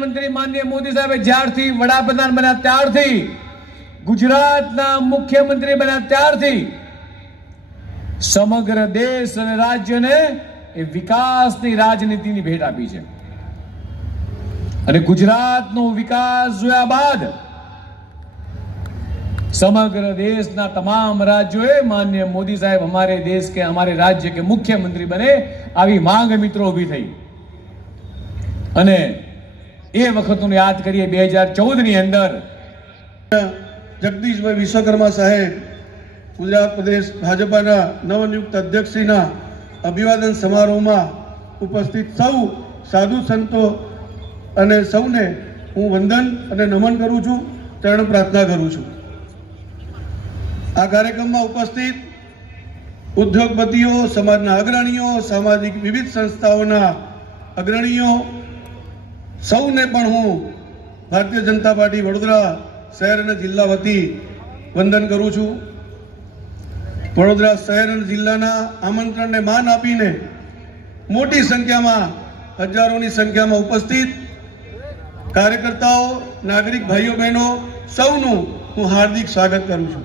પ્રધાનમંત્રી માનનીય મોદી સાહેબ જ્યારથી વડાપ્રધાન બન્યા ત્યારથી ગુજરાતના મુખ્યમંત્રી બન્યા ત્યારથી સમગ્ર દેશ અને રાજ્યને એ વિકાસની રાજનીતિની ભેટ આપી છે. અને ગુજરાતનો વિકાસ જોયા બાદ સમગ્ર દેશના તમામ રાજ્યોએ માન્ય મોદી સાહેબ અમારે દેશ કે અમારે રાજ્ય કે મુખ્યમંત્રી બને, આવી માંગ મિત્રો ઊભી થઈ. અને એ વખતનું યાદ કરીએ બે હજાર ચૌદની અંદર. જગદીશભાઈ વિશ્વકર્મા સાહેબ, ગુજરાત પ્રદેશ ભાજપાના નવનિયુક્ત અધ્યક્ષશ્રીના અભિવાદન સમારોહમાં ઉપસ્થિત સૌ સાધુ સંતો અને સૌને હું વંદન અને નમન કરું છું, ચરણ પ્રાર્થના કરું છું. આ કાર્યક્રમમાં ઉપસ્થિત ઉદ્યોગપતિઓ, સમાજના અગ્રણીઓ, સામાજિક વિવિધ સંસ્થાઓના અગ્રણીઓ સૌને પણ હું ભારતીય જનતા પાર્ટી વડોદરા શહેર અને જિલ્લા વતી વંદન કરું છું. વડોદરા શહેર અને જિલ્લાના આમંત્રણને માન આપીને મોટી સંખ્યામાં, હજારોની સંખ્યામાં ઉપસ્થિત કાર્યકર્તાઓ, નાગરિક ભાઈઓ, બહેનો, સૌનું હું હાર્દિક સ્વાગત કરું છું.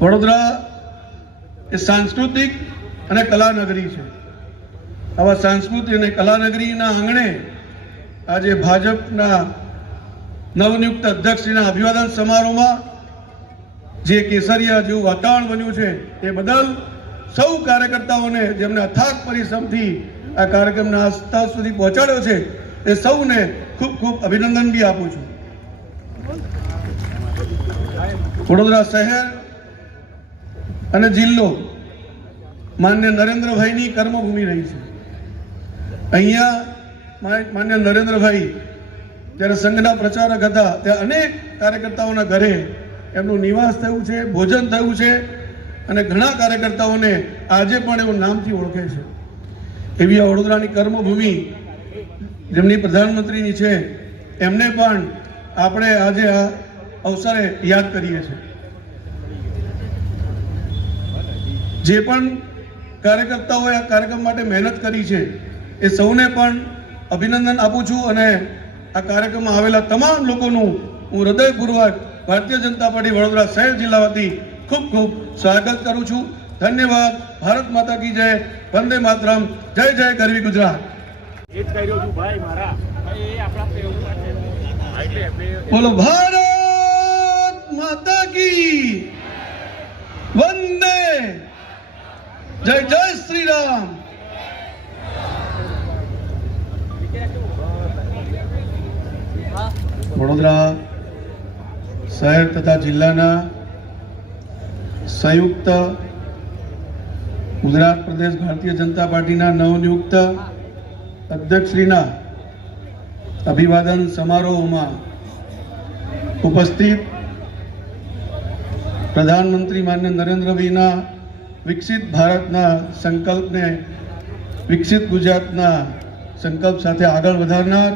વડોદરા એ સાંસ્કૃતિક અને કલાનગરી છે. આવા સાંસ્કૃતિક અને કલાનગરીના આંગણે આજે ભાજપના નવનિયુક્ત અધ્યક્ષશ્રીના અભિવાદન સમારોહમાં જે કેસરિયા જેવું વાતાવરણ બન્યું છે એ બદલ સૌ કાર્યકર્તાઓને જેમને અથાગ પરિશ્રમથી આ કાર્યક્રમના આસ્થા સુધી પહોંચાડ્યો છે, એ સૌને ખૂબ ખૂબ અભિનંદન બી આપું છું. વડોદરા શહેર અને જિલ્લો માન્ય નરેન્દ્રભાઈની કર્મભૂમિ રહી છે. અહીંયા માન્ય નરેન્દ્રભાઈ, જ્યારે સંઘના પ્રચારક હતા, ત્યાં અનેક કાર્યકર્તાઓના ઘરે એમનું નિવાસ થયું છે, ભોજન થયું છે, અને ઘણા કાર્યકર્તાઓને આજે પણ એવું નામથી ઓળખે છે. એવી આ વડોદરાની કર્મભૂમિ જેમની પ્રધાનમંત્રીની છે, એમને પણ આપણે આજે આ અવસરે યાદ કરીએ છીએ. જે પણ કાર્યકર્તાઓએ આ કાર્યક્રમ માટે મહેનત કરી છે, એ સૌને પણ અભિનંદન આપું છું અને આ કાર્યક્રમમાં આવેલા તમામ લોકોનું હું હૃદયપૂર્વક ભારતીય જનતા પાર્ટી વડોદરા શહેર જિલ્લા વતી ખૂબ ખૂબ સ્વાગત કરું છું. ધન્યવાદ. ભારત માતા કી જય. વંદે માતરમ. જય જય ગરવી ગુજરાત. બોલો ભારત માતા કી વંદે. જય જય શ્રી રામ. વડોદરા શહેર તથા જિલ્લાના સંયુક્ત ગુજરાત પ્રદેશ ભારતીય જનતા પાર્ટીના નવનિયુક્ત અધ્યક્ષશ્રીના અભિવાદન સમારોહમાં ઉપસ્થિત પ્રધાનમંત્રી માન્ય નરેન્દ્રભાઈના વિકસિત ભારતના સંકલ્પને વિકસિત ગુજરાતના સંકલ્પ સાથે આગળ વધારનાર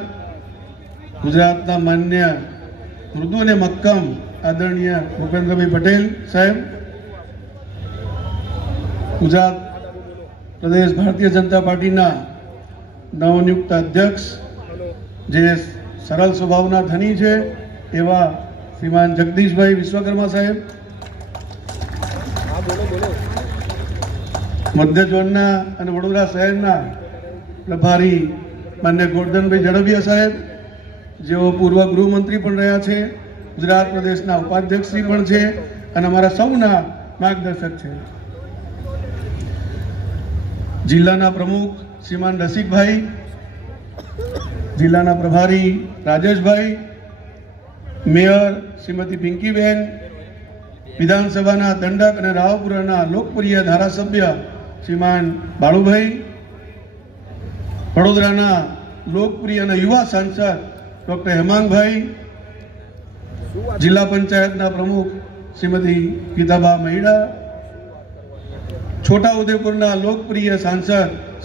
ગુજરાતના માન્ય મૃદુ અને મક્કમ આદરણીય ભૂપેન્દ્રભાઈ પટેલ સાહેબ, ગુજરાત પ્રદેશ ભારતીય જનતા પાર્ટીના નવનિયુક્ત અધ્યક્ષ જે સરળ સ્વભાવના ધની છે, એવા શ્રીમાન જગદીશભાઈ વિશ્વકર્મા સાહેબ. મધ્ય ઝોનના અને વડોદરા શહેરના પ્રભારી માન્ય ગોરધનભાઈ ઝડપિયા સાહેબ. જેઓ પૂર્વ ગૃહમંત્રી પણ રહ્યા છે, ગુજરાત પ્રદેશના ઉપાધ્યક્ષશ્રી પણ છે અને અમારા સૌના માર્ગદર્શક છે. જિલ્લાના પ્રમુખ શ્રીમાન રસિકભાઈ, જિલ્લાના પ્રભારી રાજેશભાઈ, મેયર શ્રીમતી પિંકીબેન, વિધાનસભાના દંડક અને રાવપુરાના લોકપ્રિય ધારાસભ્ય શ્રીમાન બાળુભાઈ, વડોદરાના લોકપ્રિય અને યુવા સાંસદ ડોક્ટર હેમાંગભાઈ, જિલ્લા પંચાયતના પ્રમુખ શ્રીમતી ગીતાબા મહિડા છોટા ઉદેપુરના લોકપ્રિય સાંસદ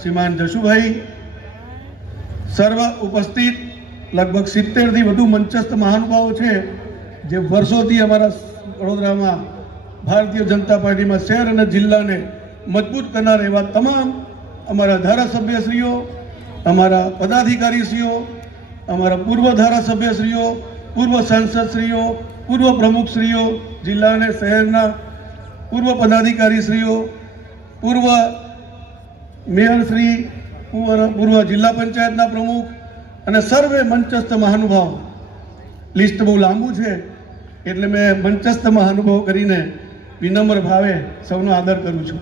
શ્રીમાન જશુભાઈ, સર્વ ઉપસ્થિત લગભગ સિત્તેરથી વધુ મંચસ્થ મહાનુભાવો છે, જે વર્ષોથી અમારા વડોદરામાં ભારતીય જનતા પાર્ટીમાં શહેર અને જિલ્લાને મજબૂત કરનાર એવા તમામ અમારા ધારાસભ્યશ્રીઓ, અમારા પદાધિકારીશ્રીઓ અમારા પૂર્વ ધારાસભ્યશ્રીઓ, પૂર્વ સાંસદશ્રીઓ, પૂર્વ પ્રમુખશ્રીઓ, જિલ્લા અને શહેરના પૂર્વ પદાધિકારીશ્રીઓ, પૂર્વ મેયરશ્રી પૂર્વ જિલ્લા પંચાયતના પ્રમુખ અને સર્વે મંચસ્થ મહાનુભાવ. લિસ્ટ બહુ લાંબુ છે, એટલે મેં મંચસ્થ મહાનુભાવ કરીને વિનમ્ર ભાવે સૌનો આદર કરું છું.